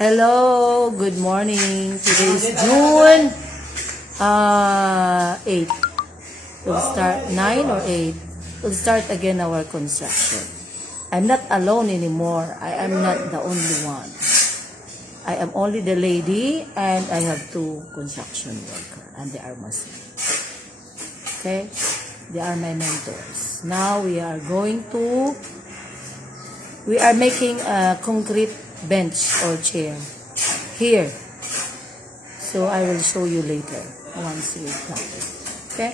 Hello, good morning. Today is June 8. We'll start 9 or 8. We'll start again our construction. I'm not alone anymore. I am not the only one. I am only the lady and I have 2 construction workers and they are Muslim. Okay? They are my mentors. Now we are making a concrete bench or chair here. So I will show you later once we done. Okay?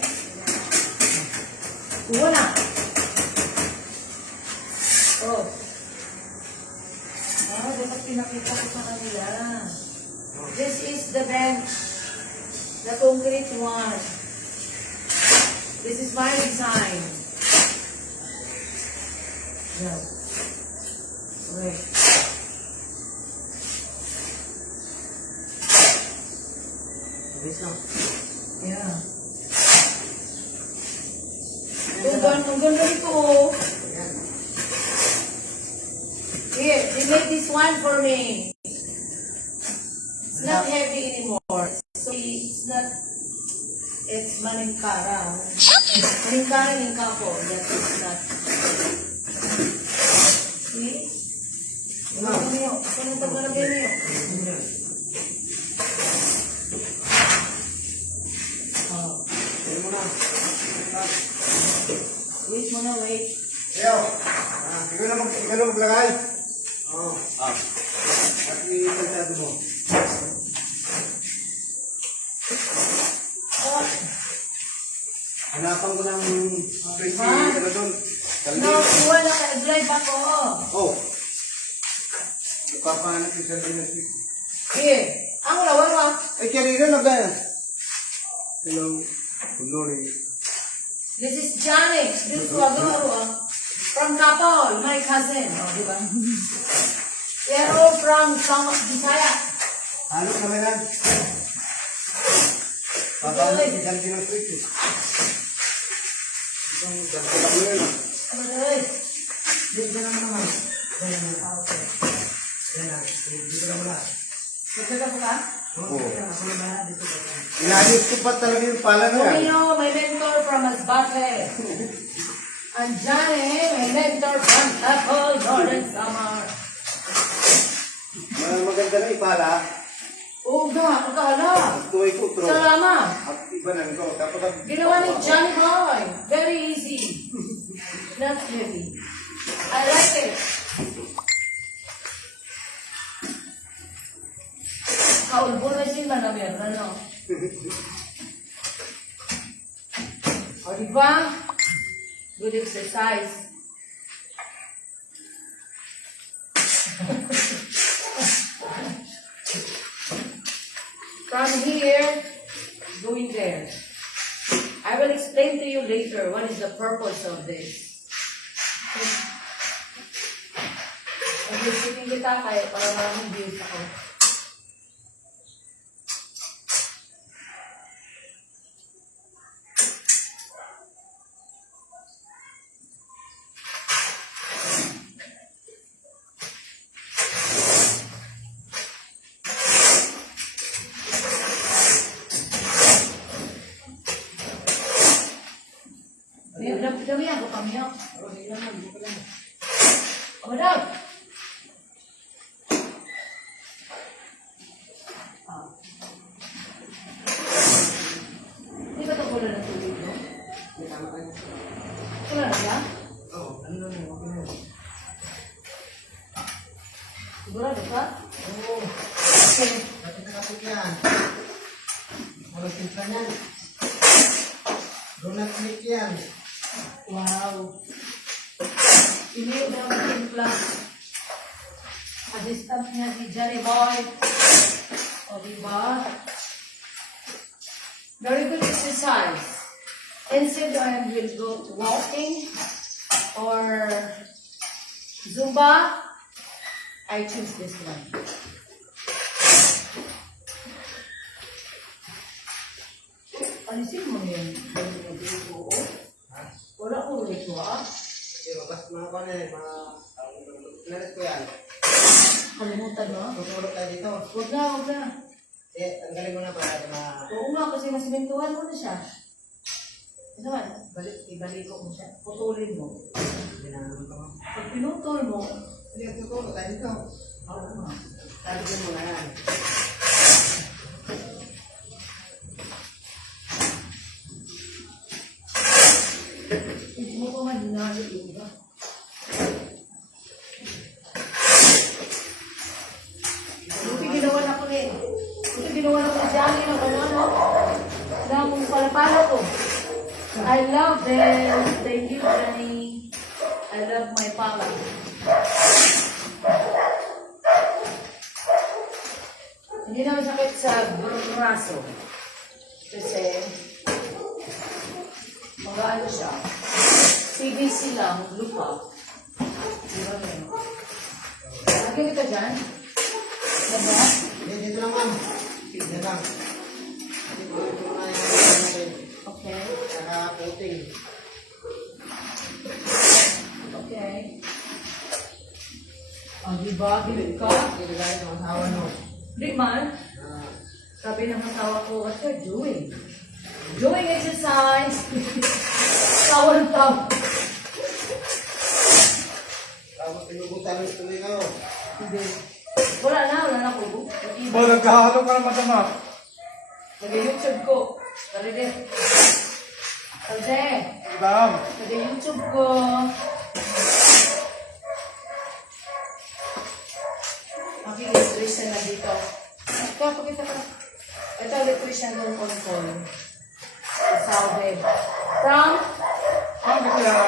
Una. Oh. Dapat pinakita ko sa kanila. This is the bench. The concrete one. This is my design. Yeah. Wait. Yeah. Ang ganda nito. Here, they made this one for me. It's not heavy anymore. So it's maningkara. Maningkara yung kapo. That is not. See? Ano niyo? Anong tagalagay niyo? Wait muna, wait. Yo, ikaw na maglagay. Oo. At i-tensado mo. Hanapan ko ng pretty ano doon. No, wala ka. Drive ako. Oh. Ipapahanap yung sarili na sweet. Here. Ang lawan mo. Ay, karina na ba? Hello. Good morning. This is Johnny. This is Wagoro. From Kapol, my cousin. Oh, di ba? They're all from Bisaya. Halo kami lang. Papahanap yung sarili ng sweet. Itong dagdag mo yun. Madali. Dito naman naman. Okay. Dito naman lang. Dito ka po ka? Oo. Inayos ko pa talaga yung pala na yan. Romeo, my mentor from Masbate. And Johnny, my mentor from Kapol, Northern Samar. Maganda na ipala. Oo nga, akala. Tuloy ko, bro. Salamat. At iba na ito. Ginawa ni Johnny Boy. Very easy. Not heavy. I like it. Kaulbo na siya na meron, ano? O, diba? Good exercise. From here, going there. I will explain to you later what is the purpose of this. Mag-isipin kita kaya para maraming views ako. Dami ako kami ako. O, madam! Di ba ito pula ng tubig mo? Pula na siya? Oo, ano na yun? Okay na yun. Sigurado ka? Oo. Okay. Dapat nakapit yan. Walang timpla yan. Donut milk yan. Wow. Iniyo na ang timpla. Assistant niya si Johnny Boy. O, diba? Very good exercise. Instead I will go to walking or Zumba, I choose this one. Alisin mo yun. Wala ko rito, ah. Mas mga kanin, mga nalit ko yan. Kalimutan mo? Tutulog tayo dito. Huwag na, huwag na. Eh, tanggalin mo na para natin Oo nga, kasi masimentuhan mo na siya. Ano man, ibalik ko mo siya. Putulin mo. Pag pinutol mo, Hindi, tutulog tayo dito. oo nga. Tanggalin mo na yan. Hindi mo pa man hinahit yung iba. Ito ginawa na ko rin. Ito ginawa na ko ni Johnny ng ano, ng palapala ko. I love them. Thank you, Johnny. I love my pala. Hindi naman sakit sa braso. Kasi, mga ano siya, PVC lang, lupa. Diba yun? Lagyan ito dyan. Diba? Hindi, dito lang ma'am. Dito lang. Dito na yung Okay. saka coating. Okay. Diba? Bilip ka? Ilagay ng asawa no. Di man. Sabi ng asawa ko, what you're doing? Doing exercise. Tawang-tawa. Tapos pinugutan ng tuloy kayo. Hindi. Wala na po. Nagkahalo ka naman sama. Nag-YouTube ko. Karilit. Kasi, Dam. nag-YouTube ko. Electrician na dito. Pakita ka. Ito electrician ng Concon. Sa Saudi. From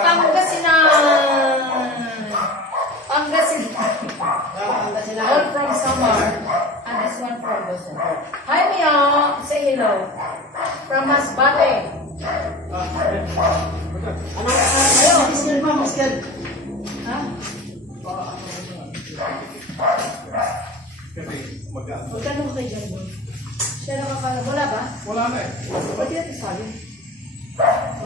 Pangasinan. Pangasinan. All from Samar. And this one from Luzon. Hi, Mia. Say hello. From Masbate. Ano? Miskel pa, miskel. Ha? Magkano mo kayo dyan, boy? Siya nakakala. Wala ba? Wala na eh. Ba't yan isali?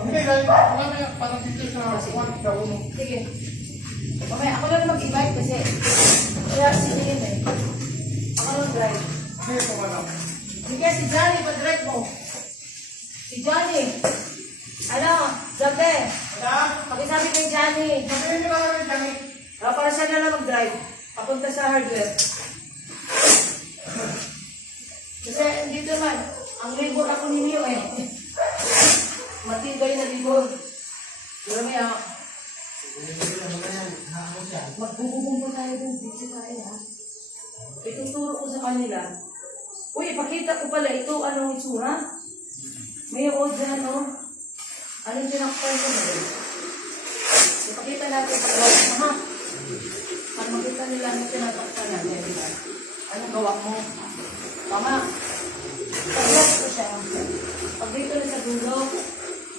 Hindi, wala na yan. Parang dito sa one, sa uno. Sige. Mamaya, ako lang mag-invite kasi kaya sinigin eh. Ako lang drive. Hindi, ito ka lang. Sige, si Johnny, pag-drive mo. Si Johnny. Ano, Zabe. Wala? Pakisabi kay Johnny. Sabihin nyo lang rin, Johnny. Para siya na lang mag-drive. Papunta sa hardware. Kasi dito man, ang libur ako ninyo eh. Matibay na libur. Pero may magbububong pa tayo dun. Dito tayo ha. Ituturo ko sa kanila. Uy, ipakita ko pala ito. Anong itsura? May old dyan ano. Anong tinakpan ko na? Ipakita natin pag ha? Para makita nila anong tinatakpan natin. Diba? Anong gawa mo? Tama. Pag-lock ko siya. Pag dito na sa dulo,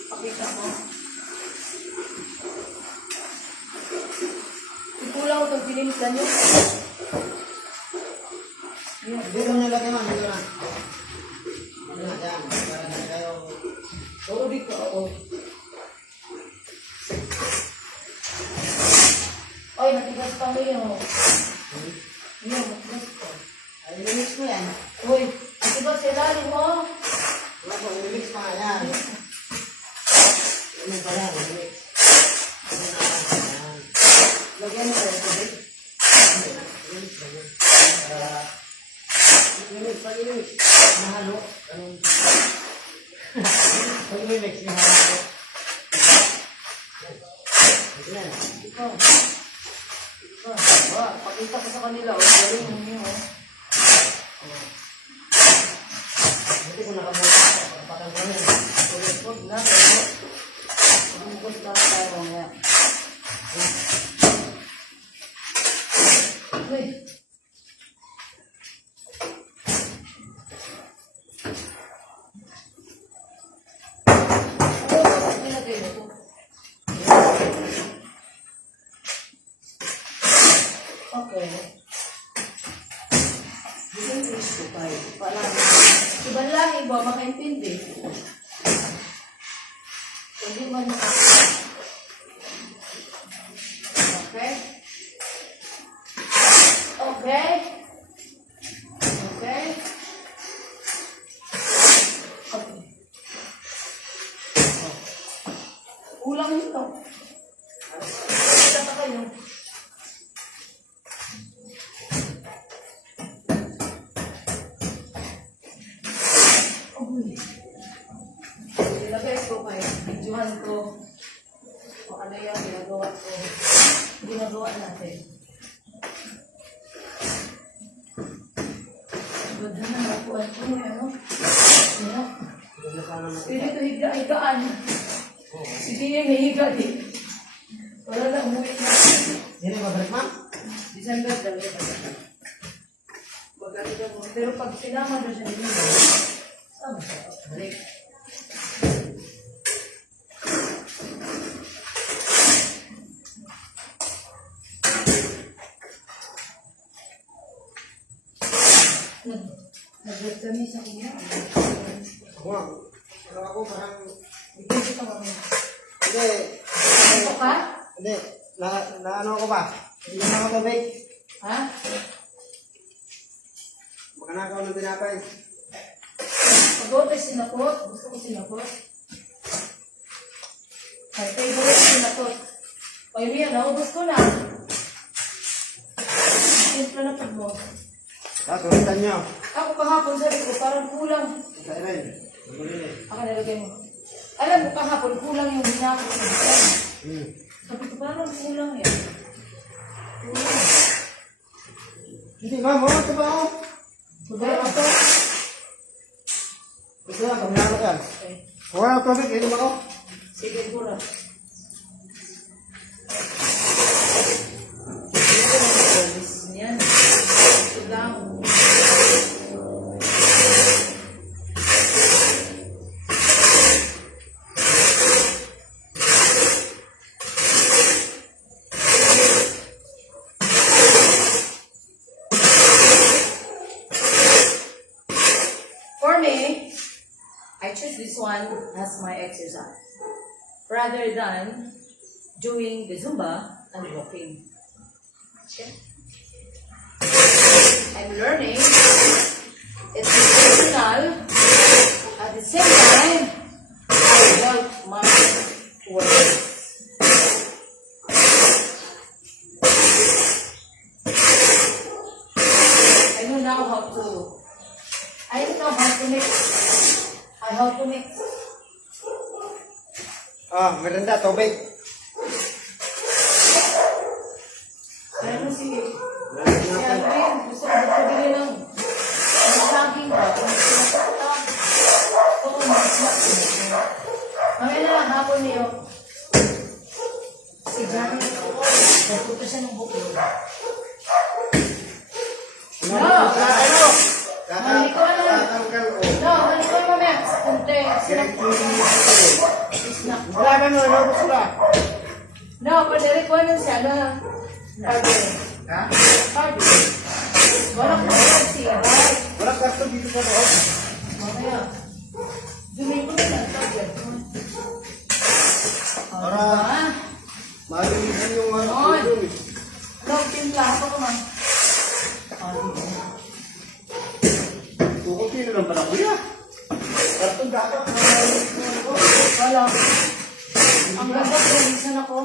pakita mo. Ikulang ko itong pinilitan nyo. Dito nyo lagay man, dito na. Ano na, dyan. Para na kayo. Oo, di ko. Oo. Oy, matigas pa mo yun. Yun, matigas pa. Ay, remix mo yan. Uy, matigas sa ilalim mo. Wala po, remix pa nga yan. Ano pa yan, remix. Ano na, yan. Lagyan mo rin, tubig. Remix pa yan. Remix, pag-remix. Mahalo. Anong... Pag-remix, mahalo. Yan. Ikaw. Ikaw. Pakita ko sa kanila. Galing mo niyo. Hindi ko nakabuka. Patanggalin. Huwag na. Huwag na tayo mamaya. Uy. Okay. Bigyan ko ito kayo. Iba lang, iba makaintindi. Hindi man okay? Okay? Ilagay ko kay videohan ko kung ano yung ginagawa natin. Ganda na nakuha ko yung ano. Pwede ito higa-higaan. Sige yung nahiga din. Wala na umuwi na. Hindi ba balik, ma'am? December daw yung maganda mo. Pero pag sinama na siya nila, saan siya? Balik. Nag-break kami sa kanya. Ma'am, pero ako parang... Ito ka kami. Hindi. Ito ka? Hindi. Ano ko ba? Hindi na ako tubig. Ha? Makanakaw ng tinapay. Pagod ay sinapot. Gusto ko sinapot. Ay, favorite sinapot. O yun yan, naubos ko na. Simple na pag mo. Tulitan nyo. Ako kahapon sabi ko, parang kulang. Sa rin. Ako nalagay mo. Alam mo, kahapon kulang yung hinako sa bisan. Sabi ko, parang kulang yan. Kulang. Hindi, ma'am. Ito ba ako? Kaya ako. Gusto na, kaminalo ka. Okay. Kuha ng tubig, inom ako. Sige, pura. Yan. Ito lang. For me, I choose this one as my exercise rather than doing the Zumba and walking. Okay? I'm learning. It's personal. At the same time, I help my work. I know now how to. I know how to mix. I how to mix. Merenda, tubig. Pero sige. Kaya rin, gusto ko bili ng saging ba? Kung sinasakta. Oo, mas. Mamaya na lang hapon niyo. Si Johnny, nagpunta siya ng buklo. No! Ano? Halikuan na. Tatanggal o. No, halikuan mamaya. Kunti. Snack. Wala ka no, ano sila? No, padarikuan lang siya na. Pardon. Ha? Pardon. Wala ko siya. Wala karton dito sa loob. Mamaya. Dumin ko na lang. Para malimutan yung ano. On. No, timpla ako ko man. Kukunti na lang pala kuya. Karton dapat. Wala. Ang ganda ko, minsan ako.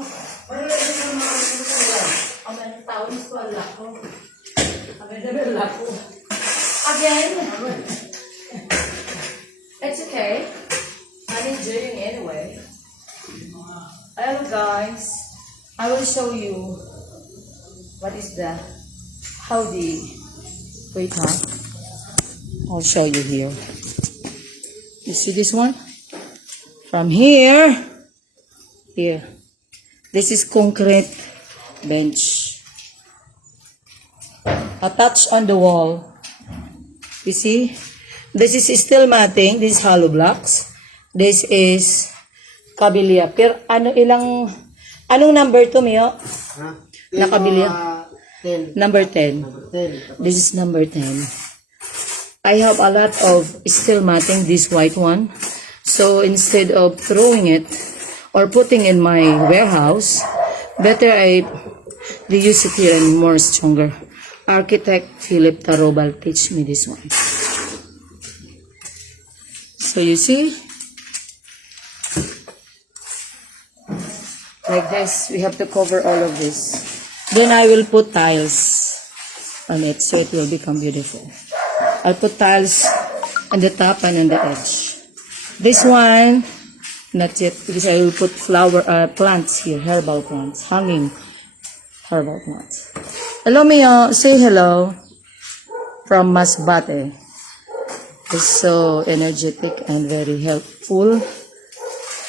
Ano na yung mga Ang mga tao, gusto wala ko. Ang ganda wala ko. Again. It's okay. I'm enjoying anyway. Hello guys. I will show you what is how the, wait huh? I'll show you here. You see this one? From here. This is concrete bench. Attached on the wall. You see? This is steel matting. This is hollow blocks. This is kabilya. Pero anong number to, Mio? Ha? Nakabili. 10. Number 10. Number 10. This is number 10. I have a lot of steel matting, this white one. So instead of throwing it or putting in my warehouse, better I reuse it here and more stronger. Architect Philip Tarobal teach me this one. So you see, like this, we have to cover all of this. Then I will put tiles on it so it will become beautiful. I'll put tiles on the top and on the edge. This one, not yet, because I will put plants here, herbal plants, hanging herbal plants. Hello, Mio. Say hello from Masbate. It's so energetic and very helpful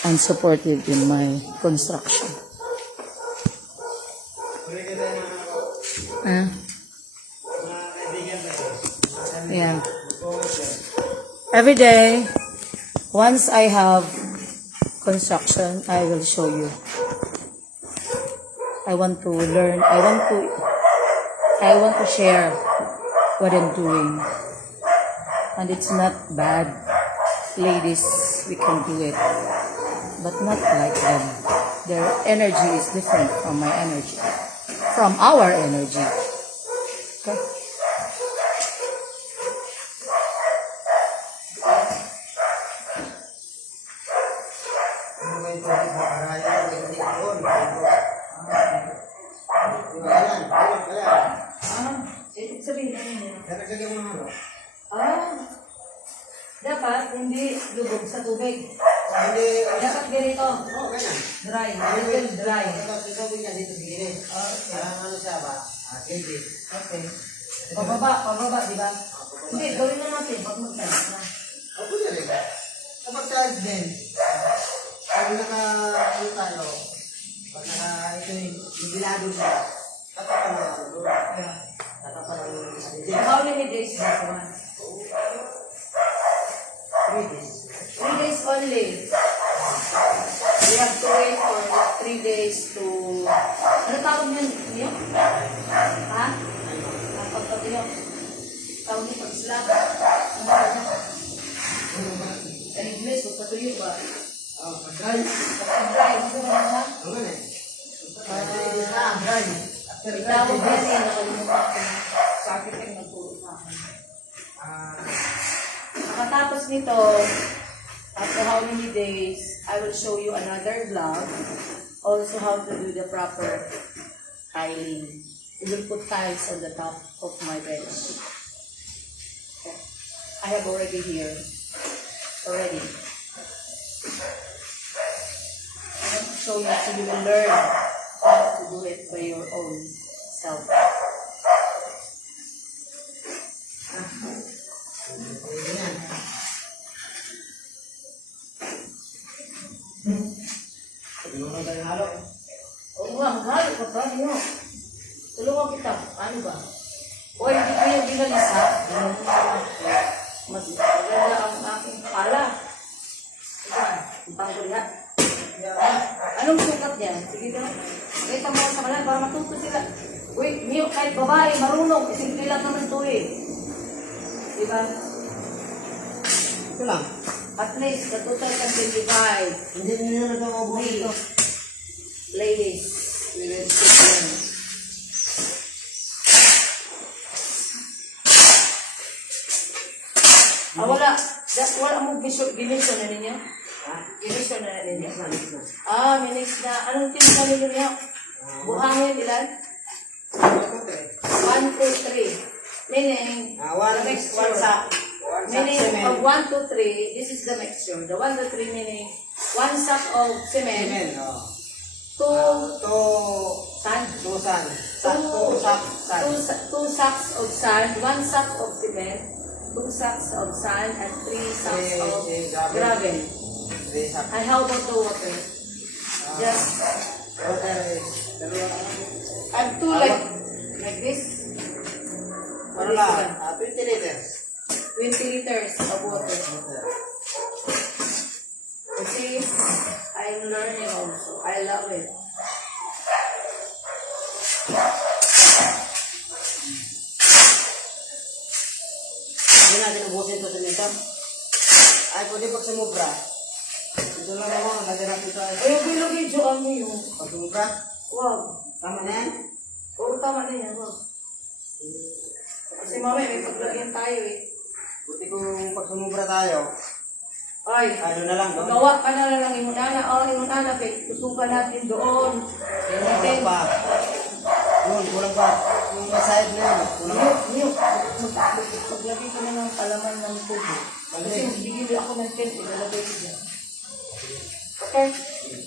and supportive in my construction. Yeah. Every day, once I have construction, I will show you. I want to learn. I want to share what I'm doing. And it's not bad. Ladies, we can do it. But not like them. Their energy is different from my energy. From our energy. Okay? Sabihin namin yun. Dapat hindi lubog sa tubig. Dapat ganito. Dry. Little dry. Okay. Pababa, di ba? Hindi, gawin na natin pag mag-charge na. Kapag charge din, pag naka-ano tayo, pag ito yung bilado siya, tatapan na ako doon. Tatapan na yung How many days this one? 3 days. 3 days only. We have to wait for 3 days to... Ano tawag niyan? Niyo? Ha? Pagpatuyo. Tawag niyo pag-slap. Ano tawag niya? Sa English, pagpatuyo ba? Pag-dry. Pag-dry. Ano ba naman? Ano nga eh? Dry. Itawag yan eh. Nakalimutan ko. Sa architect nagturo sa akin. Matapos nito, after how many days, I will show you another vlog. Also how to do the proper tiling. We will put tiles on the top of my bench. Okay. I have already here. Already. I want to show you so you will learn how to do it by your own self. Tulungan tayo halo. Oo nga, maghalo ka pa niyo. Tulungan kita. Ano ba? O, hindi ko yung ginalisa. Mas maganda ang aking pala. Ito, ang panggulihat. Anong sukat niya? Sige daw. Kita mo sa kanila para matuto sila. Uy, niyo, kahit babae, marunong. Simple lang naman ito eh. Diba? Ito lang. At least, the 2025. Hindi nyo na ito ito. Ladies, we will sit down. Wala. Wala mo ginisyon na ninyo? Ginisyon na ninyo? Minis na. Anong tinta ninyo niyo? Buhangin ilan? 1, 2, 3. Meaning, the mixture. Meaning, of 1 to 3, this is the mixture. The 1 to 3 meaning, 1 sack of cement. 2 sand. 2 sacks of sand, 1 sack of cement, 2 sacks of sand, and 3 sacks of gravel. And how about the water? Just and 2 like this. Ano lang? 20 liters. 20 liters of water. You see, I'm learning also. I love it. Hindi natin ubusin ito sa nito. Ay, pwede pag sumubra. Ito lang ako, nagirap ito. Bilog video ano yung... Pag sumubra, Wag. tama na yan. Oo, tama na yan. Wag. Kasi mamaya may paglagyan tayo eh. Buti kung pag sumubra tayo, Ay, ano na lang doon. gawa ka na lang imunana. Imunana. Tutukan natin doon. Kulang pa. Yun, kulang pa. Yung masayad na yun. Kulang pa. Niyok. Paglagay ka na ng palaman ng tubig. chicken, ilalagay ko dyan. Okay?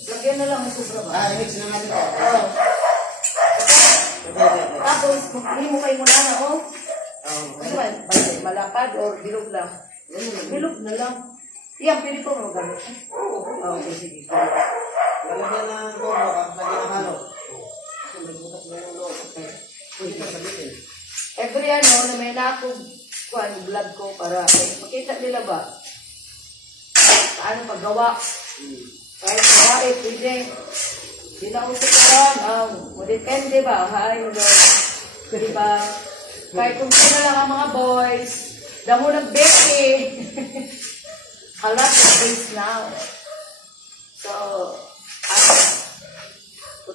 Lagyan na lang ang sobra ba? I-mix na natin ito. Oo. Okay. Tapos, hinimukay mo na na, oh. Okay. Ano ba? Malapad or bilog lang? Bilog na lang. Yan, pinito mo gamit. Oo. Okay, sige. Lalagyan ng tono, tapos lagyan ng halo. Nagbutas na yung loob. Okay. Pwede ka sabihin. Every ano, na may nakog vlog ko para makita nila ba paano paggawa. Kahit gawa pwede. Hindi na uso ka lang. Depende ba? Hay, pwede ba? Kahit kung sino lang ang mga boys, damo nag-bake eh. A lot of things now. So,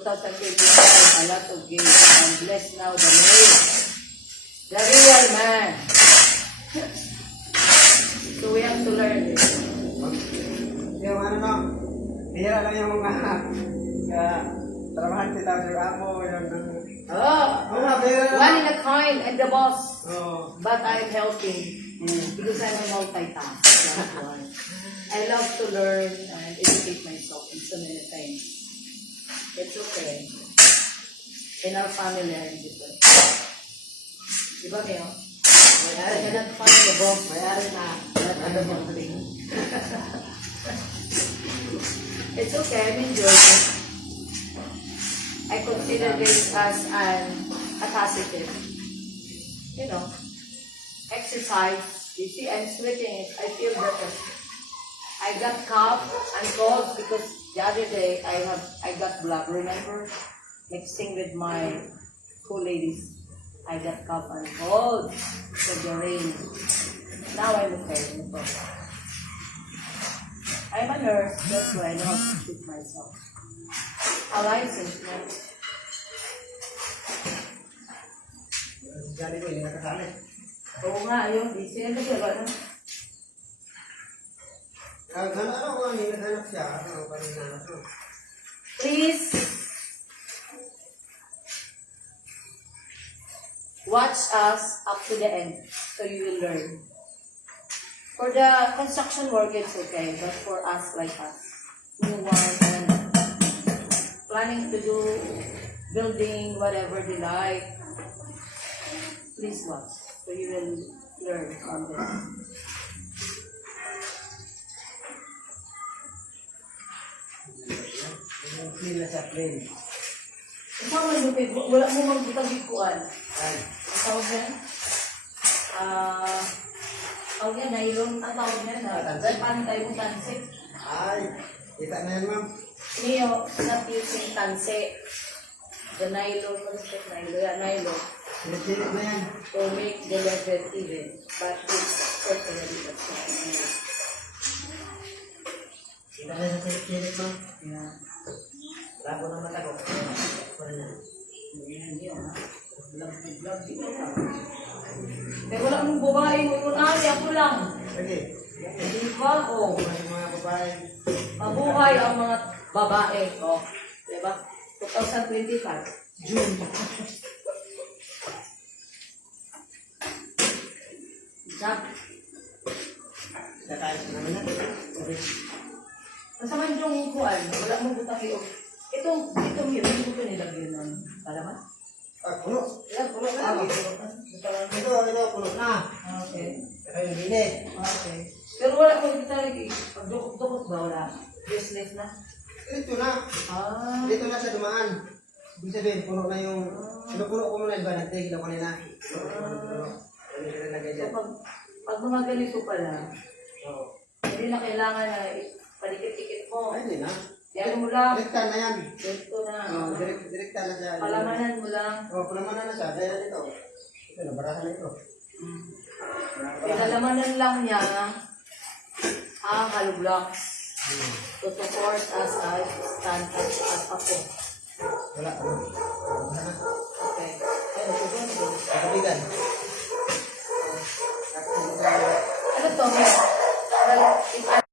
2025, a lot of games. I'm blessed now, the real man. So we have to learn this. Yung ano no, bihira lang yung mga trabahan kita yung amo, yung Oh, mga bihira one lang. in a kind and the boss. Oo. But I'm helping because I'm a multitask. That's why. I love to learn and educate myself in so many things. It's okay. In our family, I'm different. Diba, Mio? I cannot find the boss. Mayari na. Ano mo rin? It's okay, I'm enjoying it. I consider this as a positive. You know, exercise. You see, I'm sweating. I feel better. I got cough and cold because the other day I got blood. Remember, mixing with my two ladies. I got cough and cold because the rain. Now I'm okay. I'm a nurse, that's why I know how to treat myself. A license, no? Jadi ko, hindi nakasali. Oo nga, ayun, busy. Ano ba na? Ano ko, hindi naghanap siya. Ano, parang nahanap ko. Please watch us up to the end so you will learn. For the construction work, it's okay, but for us like us, new one and planning to do building, whatever they like, please watch so you will learn from this. Yung clean na siya, clean. Ikaw man lupit, wala mo magbutang-bikuan. Ay, Ang tawag yan? Tawag yan, nylon. Ang tawag yan, pantay mo tanse. ay, kita na yan, ma'am. Niyo, not using tanse. The nylon, construct nylon, yeah, nylon. Silip-silip na yan. To make the level even. But it's certainly that's not nylon. Kita na sa silip-silip, ma'am. Yeah. Labo na mata ko. Yan yun, ha? Vlog, dito lang. Pero wala mong babae mo ito na, ako lang. Sige. Hindi ba? O, Yung mga babae. mabuhay ang mga babae. O, diba? 2025. June. Jack. Kita tayo sa namin na. Masama yung kuwan, wala mong butang iyo. Itong yun, hindi ko ito nilagyan ng palaman. Ah, puno. Yan, pulo na. Ito, puno na. Okay. Ito yung bili. Okay. Pero wala ko dito talaga eh. Pag dukot-dukot ba wala? Useless na. Dito na. Dito na sa dumaan. Ibig sabihin, puno na yung... Pinupuno ko muna yung ba? Nagtigil ako kanina. Ano yung nilagay So dyan? pag mga ganito pala, Oo. hindi na kailangan na padikit-dikit mo. Ay, hindi na. Yan mo lang. Direkta na yan. Dito na. Direkta na siya. Palamanan mo lang. Palamanan na siya. Dahil dito. Ito, nabarasan na ito. Pinalamanan lang niya ang hollow blocks to support as a stand as ako. Wala. Okay. Ayun, ito. Kapigan. Ano to? Well, if I